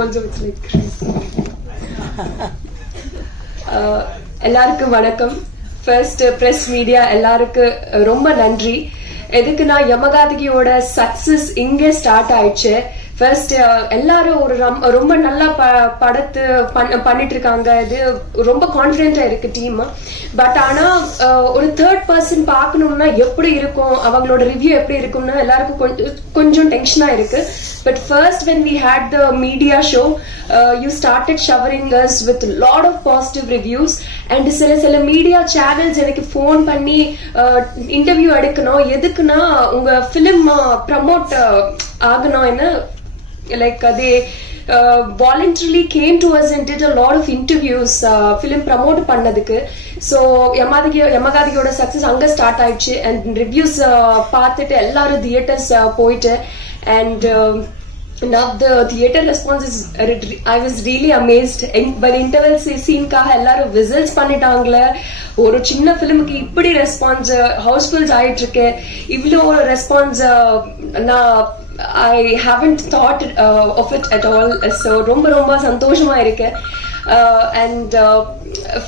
phone, so it's like எல்லாருக்கும் வணக்கம். First press media எல்லாருக்கும் ரொம்ப நன்றி. எதுக்குன்னா யமகாதகியோட சக்சஸ் இங்கே ஸ்டார்ட் ஆயிடுச்சு. ஃபர்ஸ்ட் எல்லாரும் ஒரு ரொம்ப நல்லா படத்து பண்ணிட்டு இருக்காங்க. இது ரொம்ப கான்ஃபிடென்டா இருக்கு டீம். பட் ஆனா ஒரு தேர்ட் பர்சன் பார்க்கணும்னா எப்படி இருக்கும், அவங்களோட ரிவ்யூ எப்படி இருக்கும்னா எல்லாருக்கும் கொஞ்சம் டென்ஷனா இருக்கு. But first when we had the media show, you started showering us with a lot of positive reviews. And சில மீடியா சேனல்ஸ் எனக்கு ஃபோன் பண்ணி இன்டர்வியூ எடுக்கணும், எதுக்குன்னா உங்க ஃபிலிம் ப்ரமோட் ஆகணும்னு. Like they voluntarily came to us and did a lot of interviews film promote பண்ணதுக்கு. So யமகாதகியோட success அங்க start ஆயிடுச்சு. and reviews பார்த்துட்டு எல்லாரும் தியேட்டர்ஸ் போயிட்டு. and now the theater response is I was really amazed. by the interval scene-காக எல்லாரும் whistles பண்ணிட்டாங்களே. ஒரு சின்ன ஃபிலிமுக்கு இப்படி ரெஸ்பான்ஸ் ஹவுஸ்ஃபுல்ஸ் ஆயிட்டு இருக்கு. இவ்வளோ ஒரு ரெஸ்பான்ஸ் நான் I haven't thought of it at all. So ரொம்ப சந்தோஷமா இருக்கு. and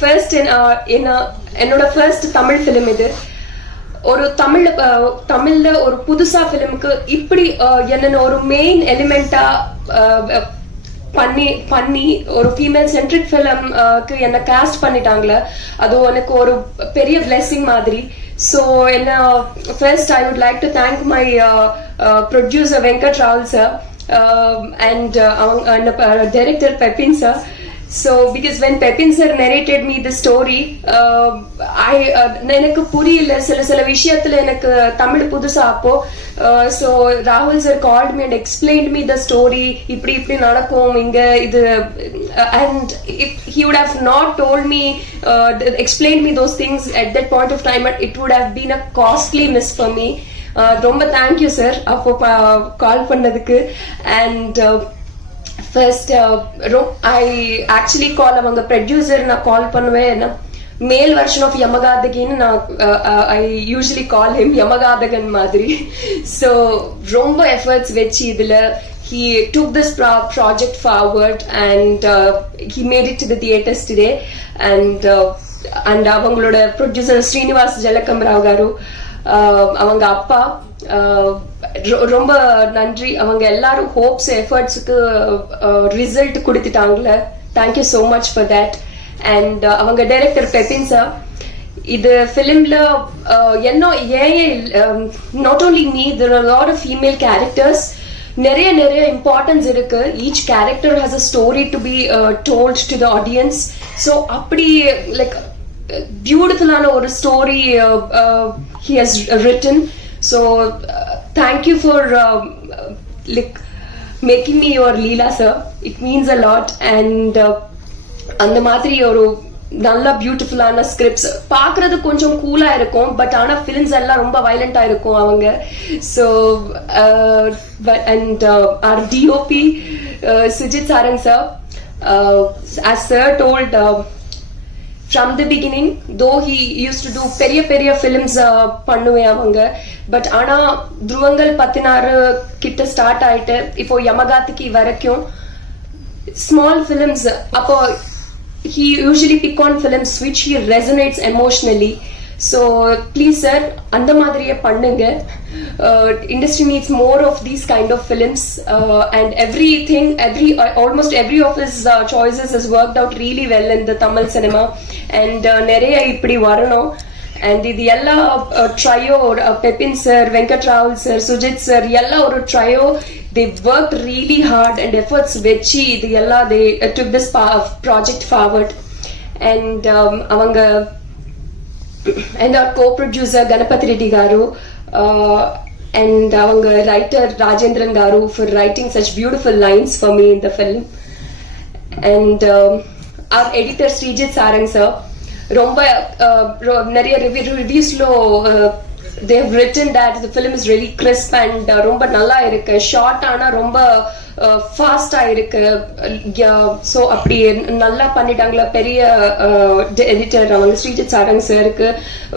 first என்னோட first தமிழ் ஃபிலிம் இது. ஒரு தமிழ்ல ஒரு புதுசா ஃபிலிமுக்கு இப்படி என்னென்ன ஒரு மெயின் எலிமெண்டா பண்ணி ஒரு ஃபீமேல் சென்ட்ரிக் ஃபிலிம்க்கு என்ன காஸ்ட் பண்ணிட்டாங்களே, அது எனக்கு ஒரு பெரிய பிளெஸிங் மாதிரி. So first I would like to thank my producer Venkat Raul sir and director Pepin sir. So because when Pepin sir narrated me the story, எனக்கு புரியல சில விஷயத்துல, எனக்கு தமிழ் புதுசா அப்போ. So Rahul sir called me and explained me the story. இப்படி நடக்கும் இங்க இது. and if he would have not told me explained me those things at that point of time, it would have been a costly miss for me. ரொம்ப thank you sir அப்போ கால் பண்ணதுக்கு. and first I actually call அவங்க producer நான் கால் பண்ணுவேன். மேல் version of யமகாதகின்னு நான் I usually call him யமகாதகன் மாதிரி. so ரொம்ப எஃபர்ட்ஸ் வச்சு இதுல he took this project forward and he made it to the theaters today. and அவங்களோட ப்ரொடியூசர் ஸ்ரீனிவாஸ் ஜலகம் ராவ் garu, அவங்க அப்பா ரொம்ப நன்றி. அவங்க எல்லாரும் ஹோப்ஸ் எஃபர்ட்ஸுக்கு ரிசல்ட் கொடுத்துட்டாங்களே. Thank you so much for that. And அவங்க டைரக்டர் பெப்பின் சார், இது ஃபிலிம்ல not only me, there are lot of female characters. நிறைய இம்பார்ட்டன்ஸ் இருக்கு. Each character has a story to be told to the audience. So அப்படி like பியூட்டிஃபுல்லான ஒரு story he has written. so thank you for like making me your Leela sir. it means a lot. and அந்த மாதிரி ஒரு நல்ல பியூட்டிஃபுல்லான scripts பார்க்கறது கொஞ்சம் கூலா இருக்கும், பட் ஆனா ஃபிலிம்ஸ் எல்லாம் ரொம்ப வயலண்டா இருக்கும் அவங்க. So and our DOP Sujit Sarang sir, as sir told from the beginning, though he used to do பெரிய films பண்ணுவேன் அவங்க, பட் ஆனா துருவங்கள் 16 கிட்ட ஸ்டார்ட் ஆயிட்டு இப்போ யமகாதகி வரைக்கும் small films. அப்போ he usually pick on films which he resonates emotionally. so please sir, அந்த மாதிரியே பண்ணுங்க. industry needs more of these kind of films. and almost every of his choices has worked out really well in the Tamil cinema. and நிறைய இப்படி வரணும். and இது எல்லா trio, Pepin sir, Venkat Rawal sir, Sujith sir, எல்லாம் ஒரு trio. they worked really hard and efforts வச்சு இது எல்லாம் they took this project forward. and அவங்க and our co-producer Ganapati Reddy garu, and அவங்க writer Rajendran garu for writing such beautiful lines for me in the film. and our editor Srijit Sarang sir, ரொம்ப நிறைய ரிவ்யூஸ்ல they have written that the film is really crisp and ரொம்ப நல்லா இருக்கு, short ஆனா ரொம்ப ஃபாஸ்டா இருக்கு. ஸோ அப்படி நல்லா பண்ணிட்டாங்களா. பெரிய எடிட்டர் அவங்க ஸ்ரீஜித் சாரங் சாருக்கு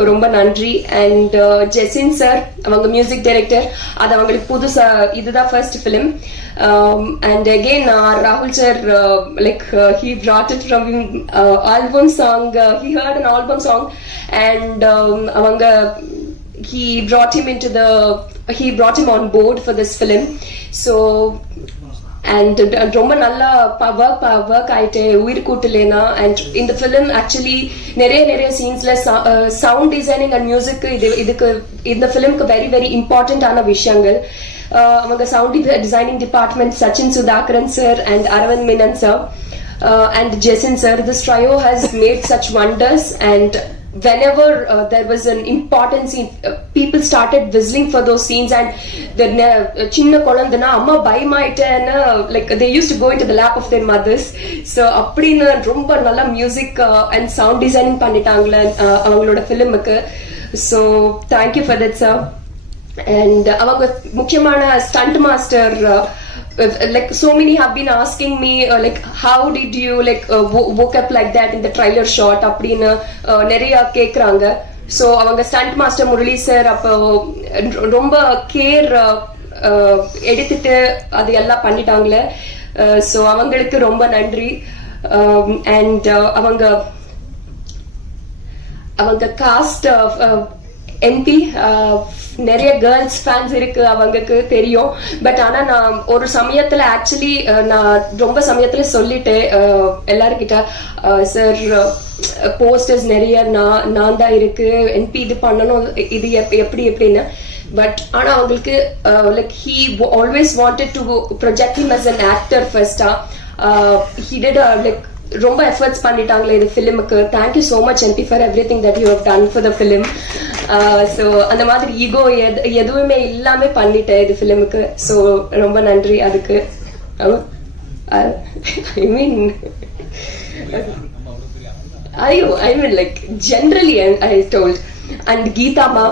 ரொம்ப நன்றி. அண்ட் ஜெசின் சார் அவங்க மியூசிக் டைரக்டர், அது அவங்களுக்கு புதுசா இதுதான் first film. And again Rahul sir he brought it from album song. He heard an album song and avanga he brought him on board for this film. So and ரொம்ப நல்லா work ஆயிட்டு உயிர் கூட்டலேனா. And in the film actually நிறைய சீன்ஸ்ல sound designing and music இதுக்கு இந்த ஃபிலிம்க்கு very very important ஆன விஷயங்கள். அவங்க sound designing department Sachin Sudhakaran sir and Aravind Menon sir and Jason sir, this trio has made such wonders. And whenever there was an important scene, people started whistling for those scenes. And the chinna kolandana amma bayamaitena, like they used to go into the lap of their mothers. So appadina romba nalla music and sound designing பண்ணிட்டாங்க அவங்களோட ஃபிலிமுக்கு. So thank you for that sir. And அவங்க முக்கியமான stunt master, like so many have been asking me like how did you woke up like that in the trailer shot அப்படினு நிறைய கேக்குறாங்க. So அவங்க stunt master Murali sir அப்போ ரொம்ப care எடுத்துட்டு அது எல்லாம் பண்ணிட்டாங்களே. சோ அவங்களுக்கு ரொம்ப நன்றி. அண்ட் அவங்க காஸ்ட் என்பி நிறைய கேர்ள்ஸ் ஃபேன்ஸ் இருக்கு அவங்களுக்கு தெரியும். பட் ஆனா நான் ஒரு சமயத்துல ஆக்சுவலி நான் ரொம்ப சமயத்துல சொல்லிட்டேன் எல்லாருக்கிட்ட, சார் போஸ்டர்ஸ் நிறைய நான் தான் இருக்கு, என்பி இது பண்ணணும், இது எப்படின்னு. பட் ஆனா அவங்களுக்கு he always wanted to project him as an actor first. He did ரொம்ப எஃபர்ட்ஸ் பண்ணிட்டாங்களே இந்த ஃபிலிமுக்கு. Thank you so much NB for everything that you have done for the film. So அந்த மாதிரி ஈகோ எதுவுமே இல்லாம பண்ணிட்டேன் இது ஃபிலிமுக்கு. ஸோ ரொம்ப நன்றி அதுக்கு. ஐ மீன் generally I told. And கீதாமா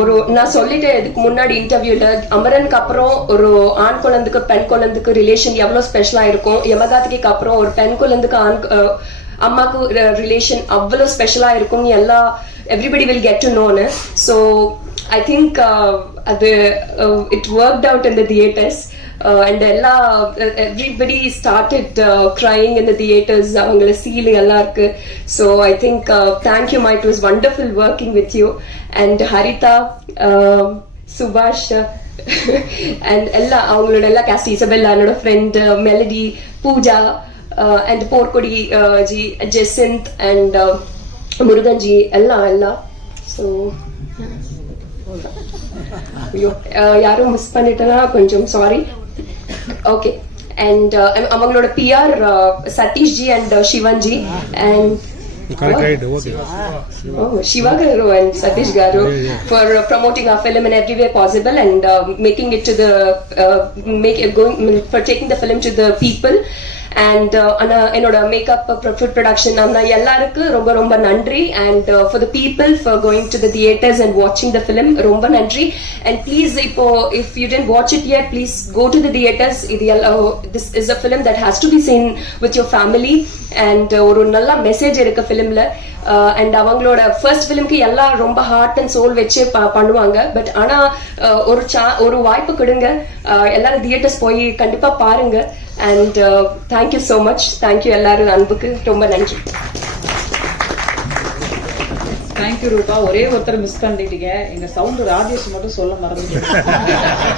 ஒரு நான் சொல்லிட்டேன் இதுக்கு முன்னாடி இன்டர்வியூல, அமரனுக்கு அப்புறம் ஒரு ஆண் குழந்தைக்கு பெண் குழந்தைக்கு ரிலேஷன் எவ்வளவு ஸ்பெஷலா இருக்கும், யமகாதிக்கு அப்புறம் ஒரு பெண் குழந்தைக்கு அம்மாக்கு ரிலேஷன் அவ்வளவு ஸ்பெஷலா இருக்கும் எல்லா எவ்ரிபடி வில் கெட் டு நோன்னு. ஸோ ஐ திங்க் அது it worked out in the theatres. And everybody started crying in the theaters. avangala seal ella irukku. So I think thank you Mike, it was wonderful working with you. And Harita, Subhash and ella avangaloda ella cast, Isabella anoda friend, Melody, Pooja and Porkodi ji, Jacinth and Murugan ji ella. So யாரோ miss பண்ணிட்டேன்னா கொஞ்சம் sorry. Okay. And அவங்களோட PR Satish ji and Sivan ji and Shiva garu and Satish garu for promoting our film in every way possible and making it to the for taking the film to the people. And என்னோட makeup food production எல்லாருக்கு ரொம்ப ரொம்ப நன்றி. And for the people for going to the theatres and வாட்சிங் the film ரொம்ப நன்றி. And please இப்போ if you didn't watch it yet, please go to the theatres. This is a film that has to be seen with your family. And ஒரு நல்ல message இருக்கு ஃபிலிம்ல. And அவங்களோட first ஃபிலிம்க்கு எல்லாம் ரொம்ப heart and soul வச்சு பண்ணுவாங்க. But ஆனா ஒரு வாய்ப்பு கொடுங்க, எல்லாரும் தியேட்டர்ஸ் போய் கண்டிப்பா பாருங்க. And thank you so much. Thank you எல்லாரும் அன்புக்கு ரொம்ப நன்றி. தேங்க்யூ ரூபா. ஒரே ஒருத்தர் மிஸ் பண்ணிட்டீங்க, எங்க சவுண்ட் ராஜேஷ் மட்டும் சொல்ல மறந்துட்டீங்க.